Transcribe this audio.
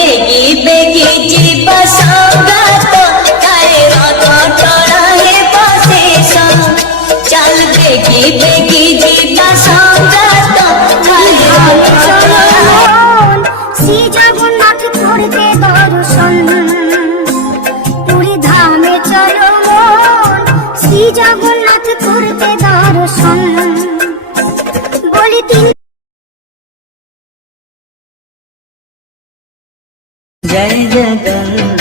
Baggy baggy ଯିବା ସଙ୍ଗାତ କାଳେ ରଥ ଟଣାରେ ବସେଶ ଚାଲ ବେଗି ବେଗି ଯିବା ସଙ୍ଗାତ କାଳେ ରଥ শ্রী জগন্নাথ করতে দর্শন পুরী ধামে চলো মন শ্রী জগন্নাথ করতে দর্শন বলি তিন জয় জগন্নাথ।